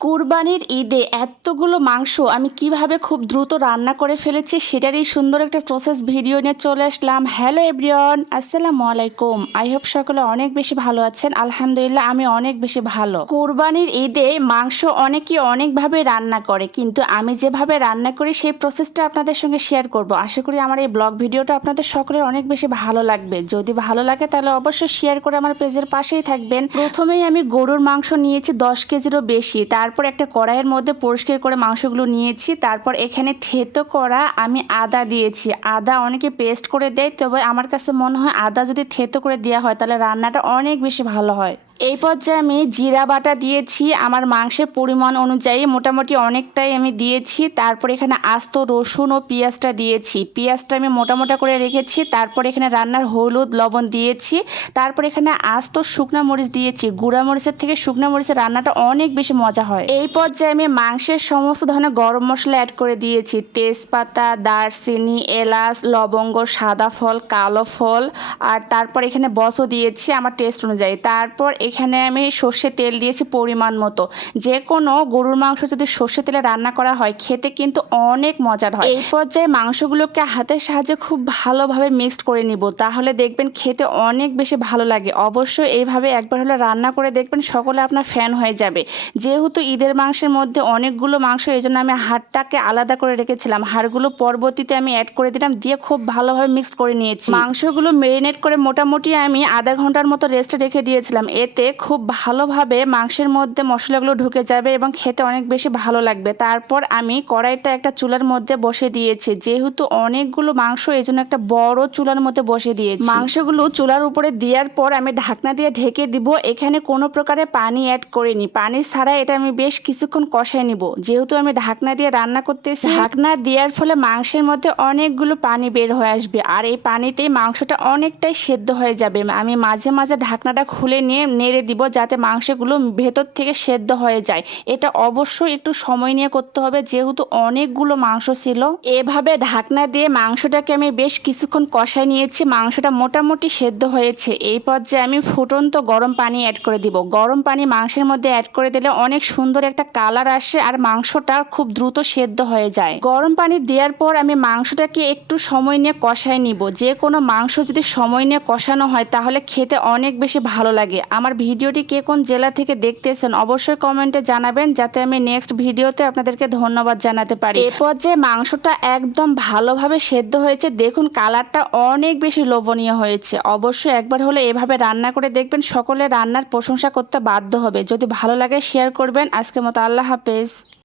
কুরবানির ঈদে এতগুলো মাংস আমি কিভাবে খুব দ্রুত রান্না করে ফেলেছি সেটারই সুন্দর একটা প্রসেস ভিডিও নিয়ে চলে আসলাম। হ্যালো এভরিওয়ান, আসসালামু আলাইকুম। আই হোপ সকলে অনেক বেশি ভালো আছেন। আলহামদুলিল্লাহ আমি অনেক বেশি ভালো। কুরবানির ঈদে মাংস অনেকেই অনেকভাবে রান্না করে, কিন্তু আমি যেভাবে রান্না করি সেই প্রসেসটা আপনাদের সঙ্গে শেয়ার করব। আশা করি আমার এই ব্লগ ভিডিওটা আপনাদের সকলের অনেক বেশি ভালো লাগবে। যদি ভালো লাগে তাহলে অবশ্যই শেয়ার করে আমার পেজের পাশেই থাকবেন। প্রথমেই আমি গরুর মাংস নিয়েছি 10 কেজিরও বেশি। তারপর একটা কড়াইয়ের মধ্যে পরিষ্কার করে মাংসগুলো নিয়েছি। তারপর এখানে থেতো করা আমি আদা দিয়েছি। আদা অনেকে পেস্ট করে দেয়, তবে আমার কাছে মনে হয় আদা যদি থেতো করে দেওয়া হয় তাহলে রান্নাটা অনেক বেশি ভালো হয়। এই পর্যায়ে আমি জিরা বাটা দিয়েছি আমার মাংসের পরিমাণ অনুযায়ী, মোটামুটি অনেকটাই আমি দিয়েছি। তারপর এখানে আস্ত রসুন ও পেঁয়াজটা দিয়েছি। পেঁয়াজটা আমি মোটা মোটা করে রেখেছি। তারপর এখানে রান্নার হলুদ লবণ দিয়েছি। তারপর এখানে আস্ত শুকনা মরিচ দিয়েছি। গুঁড়া মরিচের থেকে শুকনা মরিচের রান্নাটা অনেক বেশি মজা হয়। এই পর্যায়ে আমি মাংসের সমস্ত ধরনের গরম মশলা অ্যাড করে দিয়েছি। তেজপাতা, দারচিনি, এলাচ, লবঙ্গ, সাদা ফল, কালো ফল, আর তারপর এখানে বসও দিয়েছি আমার টেস্ট অনুযায়ী। তারপর এখানে আমি সর্ষে তেল দিয়েছি পরিমাণ মতো। যে কোনো গরুর মাংস যদি সর্ষে তেলে রান্না করা হয় খেতে কিন্তু অনেক মজার হয়। এই পর্যায়ে মাংসগুলোকে হাতের সাহায্যে খুব ভালোভাবে মিক্সড করে নিব, তাহলে দেখবেন খেতে অনেক বেশি ভালো লাগে। অবশ্যই এইভাবে একবার হলে রান্না করে দেখবেন, সকলে আপনার ফ্যান হয়ে যাবে। যেহেতু ঈদের মাংসের মধ্যে অনেকগুলো মাংস, এই জন্য আমি হাড়টাকে আলাদা করে রেখেছিলাম। হাড়গুলো পরবর্তীতে আমি অ্যাড করে দিলাম, দিয়ে খুব ভালোভাবে মিক্সড করে নিয়েছি। মাংসগুলো মেরিনেট করে মোটামুটি আমি আধা ঘন্টার মতো রেস্টে রেখে দিয়েছিলাম। এতে খুব ভালোভাবে মাংসের মধ্যে মশলাগুলো ঢুকে যাবে এবং খেতে অনেক বেশি ভালো লাগবে। তারপর আমি কড়াইটা একটা চুলার মধ্যে বসে দিয়েছি। যেহেতু অনেকগুলো মাংস, এই জন্য একটা বড় চুলার মধ্যে বসে দিয়েছি। মাংসগুলো চুলার উপরে দেওয়ার পর আমি ঢাকনা দিয়ে ঢেকে দিব। এখানে কোনো প্রকারে পানি অ্যাড করিনি, পানি ছাড়া এটা আমি বেশ কিছুক্ষণ কষাই নিব। যেহেতু আমি ঢাকনা দিয়ে রান্না করতেছি, ঢাকনা দেওয়ার ফলে মাংসের মধ্যে অনেকগুলো পানি বের হয়ে আসবে, আর এই পানিতেই মাংসটা অনেকটাই সেদ্ধ হয়ে যাবে। আমি মাঝে মাঝে ঢাকনাটা খুলে নিয়ে নেড়ে দিব যাতে মাংসগুলো ভেতর থেকে সেদ্ধ হয়ে যায়। এটা অবশ্যই একটু সময় নিয়ে করতে হবে, যেহেতু অনেকগুলো মাংস ছিল। এভাবে ঢাকনা দিয়ে মাংসটাকে আমি বেশ কিছুক্ষণ কষাই নিয়েছি। মাংসটা মোটামুটি সেদ্ধ হয়েছে। এই পর্যায়ে আমি ফুটন্ত গরম পানি অ্যাড করে দিব। গরম পানি মাংসের মধ্যে অ্যাড করে দিলে অনেক সুন্দর একটা কালার আসে আর মাংসটা খুব দ্রুত সেদ্ধ হয়ে যায়। গরম পানি দেওয়ার পর আমি মাংসটাকে একটু সময় নিয়ে কষাই নিব। যে কোনো মাংস যদি সময় নিয়ে কষানো হয় তাহলে খেতে অনেক বেশি ভালো লাগে। আমার ভিডিওটি কে কোন জেলা থেকে দেখতেছেন অবশ্যই কমেন্টে জানাবেন, যাতে আমি নেক্সট ভিডিওতে আপনাদেরকে ধন্যবাদ জানাতে পারি। এ পর্যায়ে মাংসটা একদম ভালোভাবে সেদ্ধ হয়েছে। দেখুন কালারটা অনেক বেশি লোভনীয় হয়েছে। অবশ্যই একবার হলে এভাবে রান্না করে দেখবেন, সকলে রান্নার প্রশংসা করতে বাধ্য হবে। যদি ভালো লাগে শেয়ার করবেন। আজকের মতো আল্লাহ হাফেজ।